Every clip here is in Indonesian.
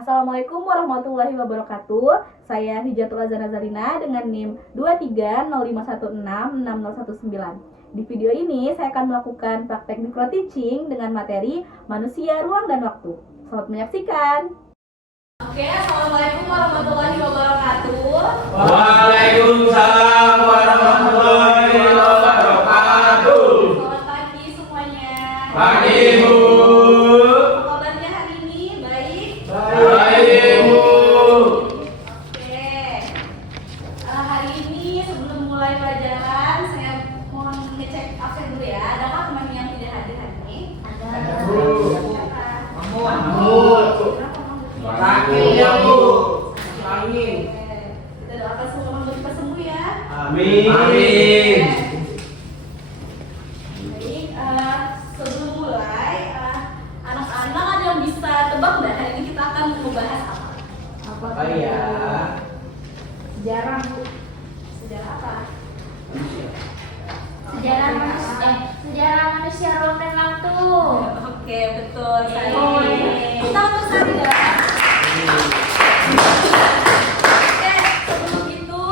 Assalamualaikum warahmatullahi wabarakatuh. Saya Hijatul Azhar Nazarina dengan NIM 2305166019. Di video ini saya akan melakukan praktek microteaching dengan materi manusia, ruang, dan waktu. Selamat menyaksikan. Oke, Assalamualaikum warahmatullahi wabarakatuh. Waalaikumsalam warahmatullahi wabarakatuh. Selamat pagi semuanya. Pagi, Bu. Apa kabarnya hari ini? Baik? Baik, Bu. Oke. Hari ini sebelum mulai pelajaran, saya mohon ngecek absen dulu ya. Adakah teman yang tidak hadir hari ini? Ada, Bu. Siapa? Mahmud. Laki ya, Bu. Lagi. Kita doakan semoga Mahmud cepat sembuh ya. Amin. Amin. Baik, sebelum mulai, anak-anak ada yang bisa tebak nggak hari ini kita akan membahas apa? Apa ya? Sejarah, Bu. Sejarah apa? Sejarah manusia, ruang dan waktu. Oke, betul. Saya. Yeay. Kita untuk hari ya. Oke, sebelum itu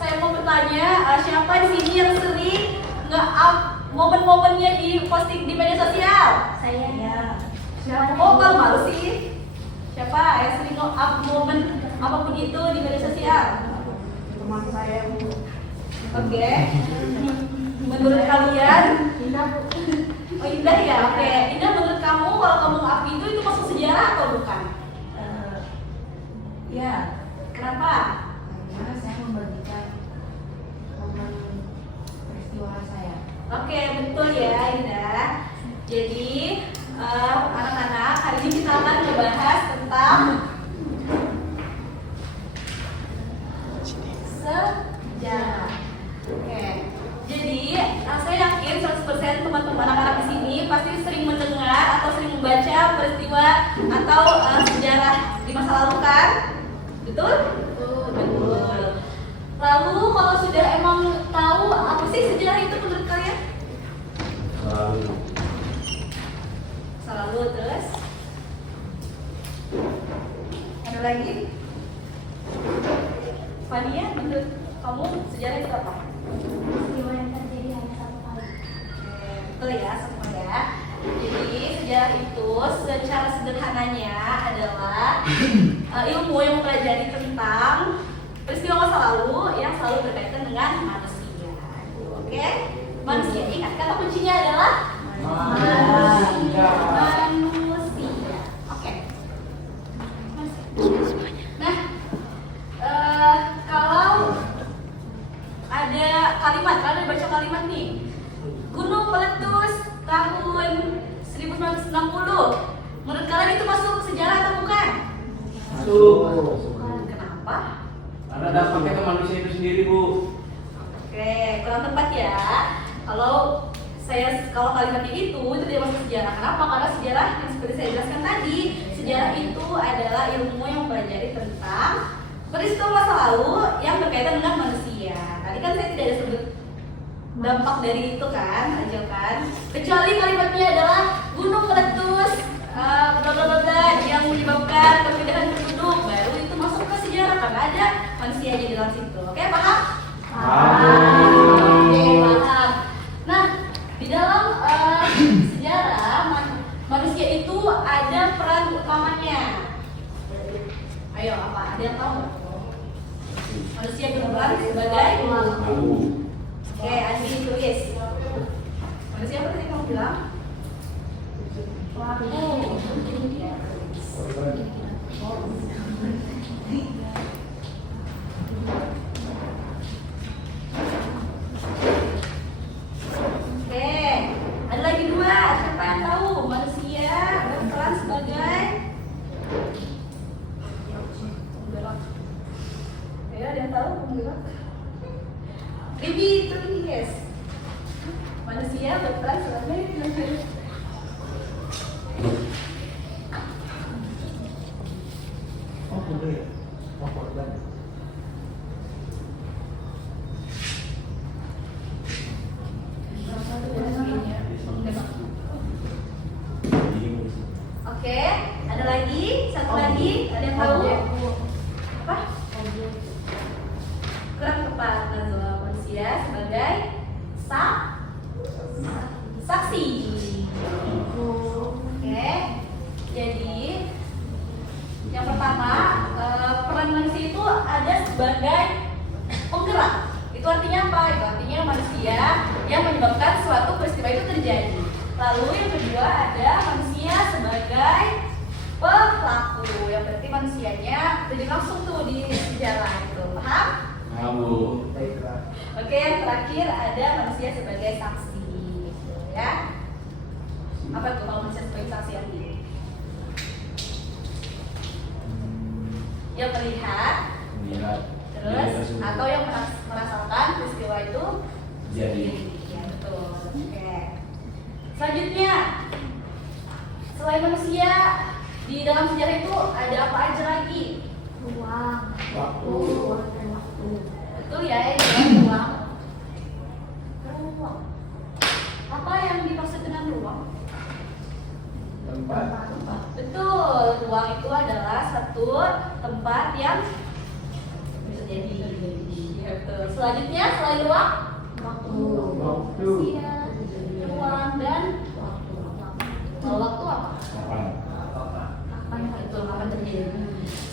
saya mau bertanya, siapa di sini yang sering nge-up momen-momennya di posting di media sosial? Saya. Ya. Siapa? Oh, Bang malu sih. Siapa yang sering nge-up momen apapun itu di media sosial? Teman saya. Oke. Menurut kalian? Indah, Bu. Oh, Indah ya. Oke. Indah, menurut kamu kalau kamu nge-up itu masuk sejarah atau bukan? Ya, Kenapa? karena saya membagikan momen peristiwa saya. Oke, betul ya Indah. Jadi anak-anak, hari ini kita akan membahas tentang sejarah. Oke. Jadi saya yakin 100% teman-teman anak-anak di sini pasti sering mendengar atau sering membaca peristiwa atau sejarah di masa lalu kan? Betul? Betul. Lalu kalau sudah emang tahu apa sih sejarah itu menurut kalian? Selalu terus. Ada lagi? Fania, menurut kamu sejarah itu apa? Peristiwa yang terjadi hanya satu kali. Betul ya semua ya. Jadi sejarah itu secara sederhananya adalah ilmu yang mempelajari tentang peristiwa masa lalu yang selalu berkaitan dengan manusia. Oke? Manusia, ingat kata kuncinya adalah manusia. Oke. Nah, kalau ada kalimat, kalian udah baca kalimat nih. Gunung meletus tahun 1960. Menurut kalian itu masuk sejarah atau bukan? Masuk. Kenapa? Karena dampaknya ke manusia itu sendiri, Bu. Oke, kurang tepat ya. Kalau kalimatnya itu tidak masuk sejarah. Kenapa? Karena sejarah yang seperti saya jelaskan tadi, sejarah itu adalah ilmu yang mempelajari tentang peristiwa masa lalu yang berkaitan dengan manusia. Tadi kan saya tidak ada sebut dampak dari itu kan, Angel kan. Kecuali kalimatnya adalah gunung meletus, bla bla bla bla, yang menyebabkan perpindahan penduduk, baru itu masuk ke sejarah karena ada manusianya di dalam situ. Oke, paham? Oke, paham. Nah, di dalam sejarah manusia itu ada peran utamanya. Ayo, apa? Ada yang tahu nggak? Manusia berperan sebagai Oke, Andi tulis. Manusia apa tadi kamu bilang? Oke, ada lagi dua. Siapa yang tahu? Manusia berperan sebagai Ya, ada yang tahu penggerak? Bibi tulis. Manusia berperan sebagai Oke, ada lagi? Satu lagi? Ada yang yang tahu? Objek, Bu. Apa? Objek. Kurang tepat, Nazwa. Manusia sebagai saksi. Oke, jadi yang pertama peran manusia itu ada sebagai penggerak. Itu artinya apa? Itu artinya manusia yang menyebabkan suatu peristiwa itu terjadi. Lalu yang kedua ada manusia sebagai pelaku. Yang berarti manusianya terjadi langsung tuh di sejarah itu. Paham? Nah, Bu. Oke, yang terakhir ada manusia sebagai saksi. Gitu, ya. Apa tuh kalau manusia sebagai saksi yang ini? Yang terlihat, Lihat. terus atau yang merasakan peristiwa itu Jadi. Ya, betul. Oke. Selanjutnya, selain manusia di dalam sejarah itu ada apa aja lagi? Ruang. Waktu. Ruang dan waktu. Betul ya, yang jelas ruang. Ruang. Apa yang dimaksud dengan ruang? Tempat. Betul, ruang itu adalah satu tempat yang bisa jadi. Ya, betul. Selanjutnya, selain ruang, Waktu. Waktu. manusia, ruang dan Waktu. kalau waktu apa? Kapan? Kapan itu kapan terjadi?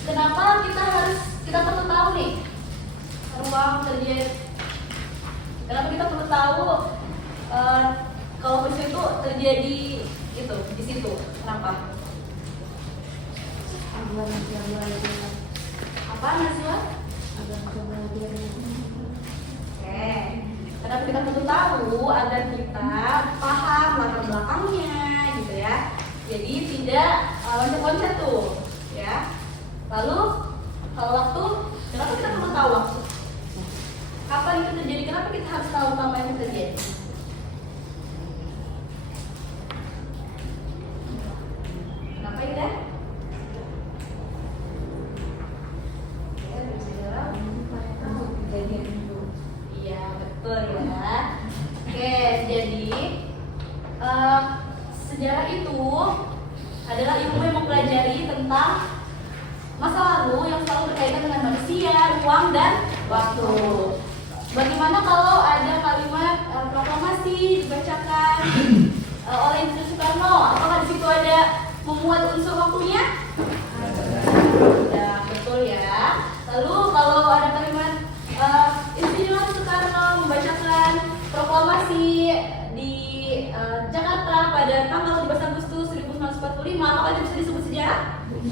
Kenapa kita perlu tahu nih ruang terjadi? Kenapa kita perlu tahu kalau peristiwa itu terjadi itu di situ? Kenapa? Agar bisa belajar. Apa Nazwa? Agar bisa belajar. Oke. Kenapa kita perlu tahu agar kita paham latar belakangnya gitu ya. Jadi tidak loncat-loncat tuh ya. Lalu kalau waktu, kenapa kita perlu tahu waktu? Kapan itu terjadi? Kenapa kita harus tahu kapan itu terjadi? Kenapa ya? Ya, bisa jawab. Kejadian itu. Iya, betul ya. Oke, jadi sejarah itu adalah ilmu yang mempelajari tentang masa lalu yang selalu berkaitan dengan manusia, ruang, dan waktu. Bagaimana kalau ada kalimat proklamasi dibacakan oleh Insinyur Soekarno? Apakah di situ ada memuat unsur waktunya? Ya, betul ya. Lalu kalau ada kalimat Insinyur Soekarno membacakan proklamasi di Jakarta pada tanggal 17 Agustus 1945, apakah itu bisa disebut sejarah?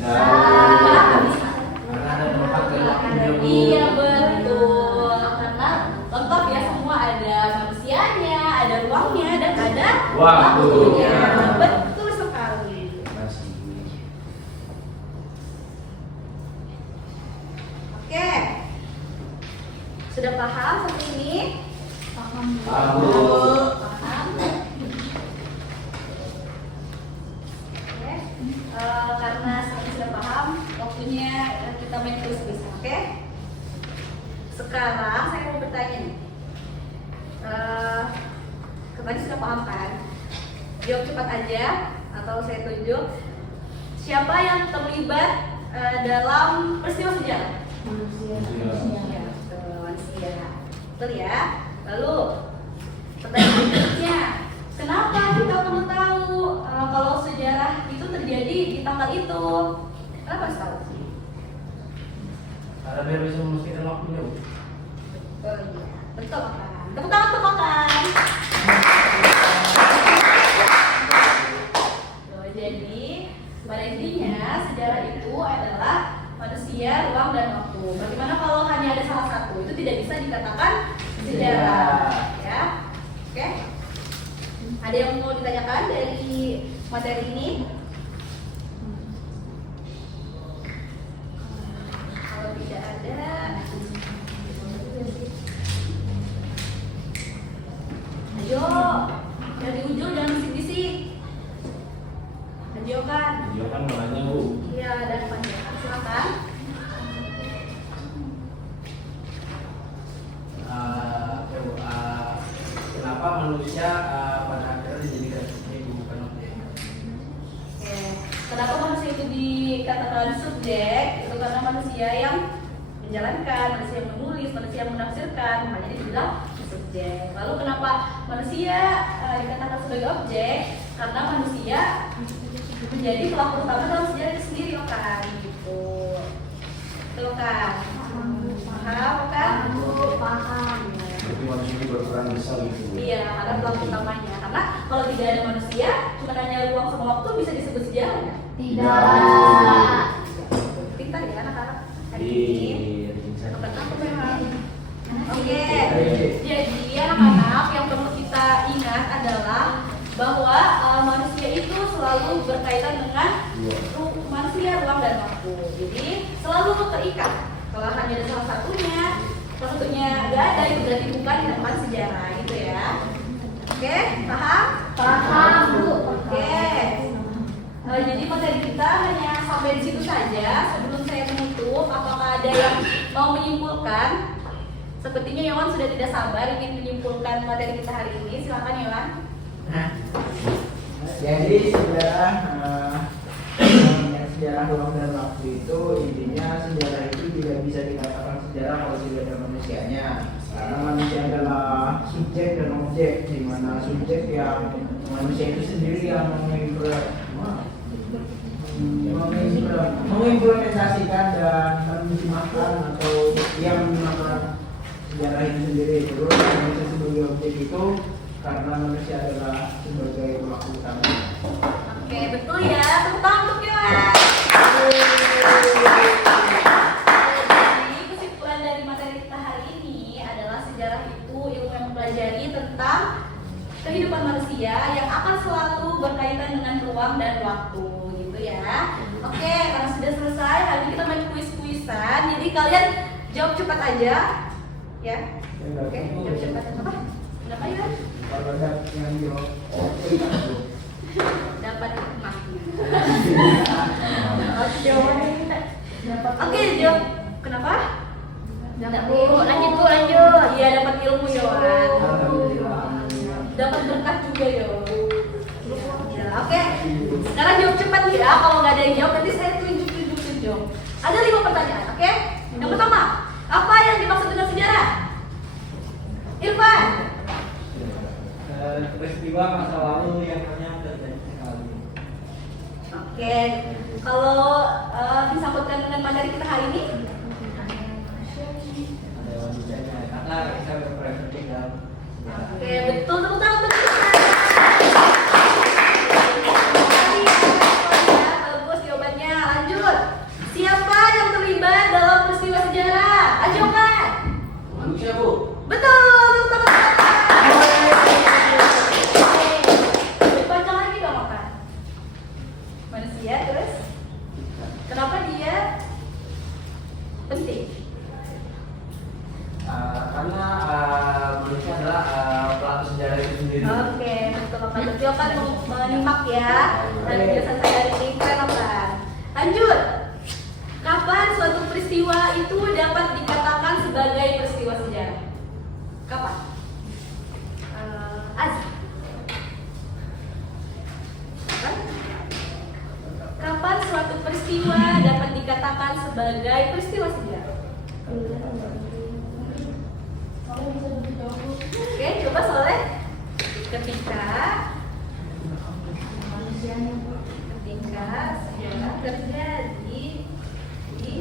Kenapa bisa? Karena ada tempat dan waktunya, Bu. Iya betul, karena lengkap ya, semua ada manusianya, ada ruangnya, dan ada Waktunya. Betul sekali. Masih. Oke, sudah paham sampai ini? Paham. Paham, Bu. Paham. Oke, karena sudah paham, waktunya kita main quiz-quiz, oke? Sekarang saya mau bertanya nih. Tadi sudah paham kan? Jawab cepat aja atau saya tunjuk. Siapa yang terlibat dalam peristiwa sejarah? Manusia. Ya, betul, manusia. Betul ya. Lalu pertanyaan berikutnya, kenapa kita perlu tahu kalau sejarah itu terjadi di tanggal itu? Kenapa harus tahu? Karena biar bisa memastikan waktunya, Bu. Betul ya. Betul kan? Tepuk tangan untuk makan. Jadi pada intinya sejarah itu adalah manusia, ruang, dan waktu. Bagaimana kalau hanya ada salah satu? Itu tidak bisa dikatakan sejarah, ya. Oke? Ada yang mau ditanyakan dari materi ini? Kalau tidak ada, ayo dari ujung jangan bisik-bisik. Ayo kan? Dia kan makanya, Bu. Iya, dan panjang. Silakan. Kenapa manusia pada akhirnya dijadikan ibu bukan objek? Oke. Kenapa manusia itu dikatakan subjek itu karena manusia yang menjalankan, manusia yang menulis, manusia yang menafsirkan, makanya dibilang subjek. Lalu kenapa manusia dikatakan sebagai objek? Karena manusia menjadi pelaku utama dalam sejarah itu sendiri, kan? Gitu. Betul kan? Paham kan? Paham. Jadi manusia itu berperan besar gitu. Iya, ada pelaku utamanya. Karena kalau tidak ada manusia, cuma hanya ruang sama waktu bisa disebut sejarah ya? Tidak. Pintar ya anak-anak hari Di ini. Aku memang. Oke, Oke. jadi anak-anak yang perlu kita ingat adalah bahwa manusia itu selalu berkaitan dengan manusia, ruang dan waktu. Jadi selalu terikat. Kalau hanya ada salah satunya nggak ada, itu berarti bukan di depan sejarah gitu ya. Oke, paham? Paham, Bu. Oke. Jadi materi kita hanya sampai di situ saja. Sebelum saya menutup, apakah ada yang mau menyimpulkan? Sepertinya Yohan sudah tidak sabar ingin menyimpulkan materi kita hari ini. Silakan Yohan. Jadi sejarah ruang dan waktu itu intinya sejarah itu tidak bisa dikatakan sejarah kalau tidak ada manusianya, karena manusia adalah subjek dan objek, di mana subjek yang manusia itu sendiri yang mengimplementasikan dan menerjemahkan atau yang melakukan sejarah itu sendiri. Terus manusia sebagai objek itu karena manusia adalah sebagai pelaku utama. Oke, betul ya. Tepuk tangan untuk Yohan. Jadi kesimpulan dari materi kita hari ini adalah sejarah itu ilmu yang mempelajari tentang kehidupan manusia yang akan selalu berkaitan dengan ruang dan waktu, gitu ya. Oke, karena sudah selesai, hari ini kita main kuis-kuisan. Jadi kalian jawab cepat aja, ya. Oke, jawab cepat. Apa? Kenapa ya? Kalau ada yang jawab, Dapat hikmah. Oke, jawab. Kenapa? Dapat Bu. Lanjut Bu, lanjut. Iya, dapat ilmu Yohan. alhamdulillah. Dapat berkat juga yo. Ya, oke. Sekarang jawab cepat ya. Kalau nggak ada yang jawab, nanti saya tunjuk. Ada 5 pertanyaan, oke? Yang pertama, apa yang dimaksud dengan sejarah? Irfan. Peristiwa masa lalu yang hanya terjadi sekali. Oke. Kalau disangkutkan dengan materi kita hari ini, Ada wanitanya karena kita berperan dalam sejarah. oke, betul, tepuk tangan untuk kita. Bagus jawabannya. Lanjut. Siapa yang terlibat dalam peristiwa sejarah? Ayo kan? Manusia, Bu. Betul, tepuk tangan. Baca lagi dong, Pak. Manusia, terus kenapa dia penting? Karena manusia adalah pelaku sejarah itu sendiri. Oke, betul Pak. Jadi kan menyimak ya. Dan penjelasan saya hari ini keren Pak. Lanjut. Kapan suatu peristiwa itu dapat dikatakan sebagai peristiwa sejarah? Kapan? Kapan suatu peristiwa dapat dikatakan sebagai peristiwa sejarah? Oke, coba Soleh. Ketika sejarah terjadi di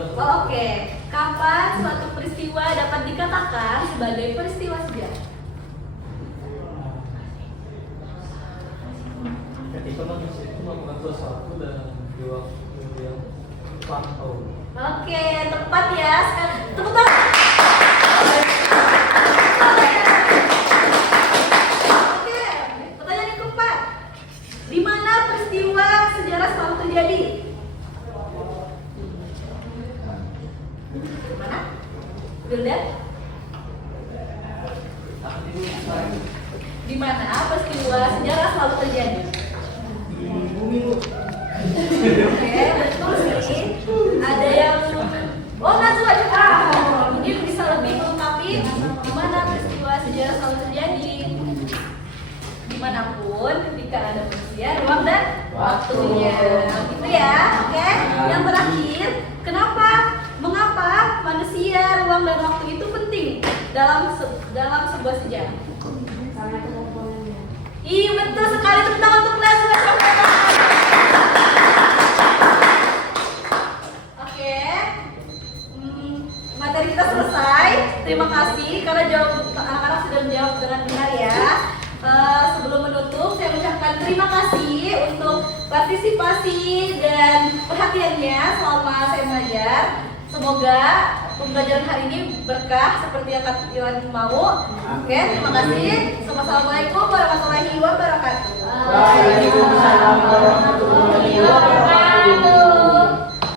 oke. Kapan suatu peristiwa dapat dikatakan sebagai peristiwa sejarah? Ketika manusia itu melakukan sesuatu dan di waktu yang tepat atau Oke, tepat ya. Sekarang tepuk tangan. Oke, pertanyaan yang keempat. Di mana peristiwa sejarah selalu terjadi? Mana? Wilda? Di mana peristiwa sejarah selalu terjadi? Oke, betul sih. Ada yang Najwa juga. Mungkin bisa lebih melengkapi di mana peristiwa sejarah selalu terjadi. Di dimanapun ketika ada manusia, ruang dan waktunya. Gitu ya, oke? Yang terakhir, mengapa manusia, ruang dan waktu itu penting dalam sebuah sejarah? Karena kekomponennya. Iya betul sekali, tepuk tangan untuk Les. Oke, materi kita selesai. Terima kasih karena anak-anak sudah menjawab dengan benar ya. Sebelum menutup, saya ucapkan terima kasih untuk partisipasi dan perhatiannya selama saya mengajar. Semoga pembelajaran hari ini berkah seperti yang Kak Iwan mau. Oke, terima kasih. Assalamualaikum warahmatullahi wabarakatuh. Waalaikumsalam warahmatullahi wabarakatuh.